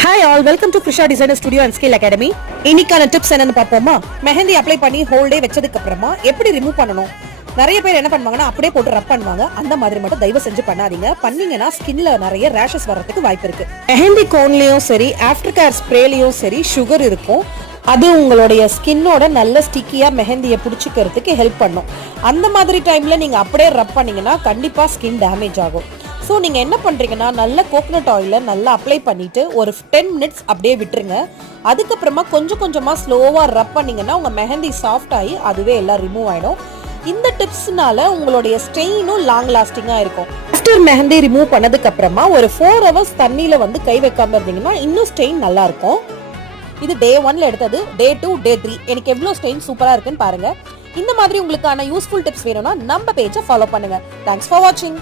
Hi all, welcome to Krisha designer studio and skill academy. இன்னைக்கான tips என்னன்னு பார்ப்போமா? Mehndi apply பண்ணி ஹோல் டே வச்சதுக்கு அப்புறமா எப்படி ரிமூவ் பண்ணணும்? நிறைய பேர் என்ன பண்ணுவாங்கன்னா அப்படியே போட்டு ரப் பண்ணுவாங்க. அந்த மாதிரி மட்டும் தயவு செஞ்சு பண்ணாதீங்க. பண்ணீங்கன்னா ஸ்கின்ல நிறைய ரேஷஸ் வர்றதுக்கு வாய்ப்பு இருக்கு. மெஹந்தி கோன்லயும் சரி, ஆஃப்டர் கேர் ஸ்ப்ரேலயும் சரி சுகர் இருக்கும். அது உங்களுடைய ஸ்கின்னோட நல்ல ஸ்டிக்கியா மெஹந்தியை பிடிச்சிக்கிறதுக்கு ஹெல்ப் பண்ணும். அந்த மாதிரி டைம்ல நீங்க அப்படியே ரப் பண்ணீங்கன்னா கண்டிப்பா ஸ்கின் டேமேஜ் ஆகும். ஸோ நீங்கள் என்ன பண்ணுறீங்கன்னா, நல்ல கோகனட் ஆயிலை நல்லா அப்ளை பண்ணிவிட்டு ஒரு 10 மினிட்ஸ் அப்படியே விட்டுருங்க. அதுக்கப்புறமா கொஞ்சம் கொஞ்சமாக ஸ்லோவாக ரப் பண்ணிங்கன்னா உங்கள் மெஹந்தி சாஃப்ட் ஆகி அதுவே எல்லாம் ரிமூவ் ஆகிடும். இந்த டிப்ஸ்னால உங்களுடைய ஸ்டெயினும் லாங் லாஸ்டிங்காக இருக்கும். ஆஃப்டர் மெஹந்தி ரிமூவ் பண்ணதுக்கப்புறமா ஒரு 4 ஹவர்ஸ் தண்ணியில் கை வைக்காமல் இருந்தீங்கன்னா இன்னும் ஸ்டெயின் நல்லாயிருக்கும். இது டே 1ல் எடுத்தது. டே 2, டே 3 எனக்கு எவ்வளோ ஸ்டெயின் சூப்பராக இருக்குன்னு பாருங்கள். இந்த மாதிரி உங்களுக்கான யூஸ்ஃபுல் டிப்ஸ் வேணும்னா நம்ம பேஜை ஃபாலோ பண்ணுங்கள். தேங்க்ஸ் ஃபார் வாட்சிங்.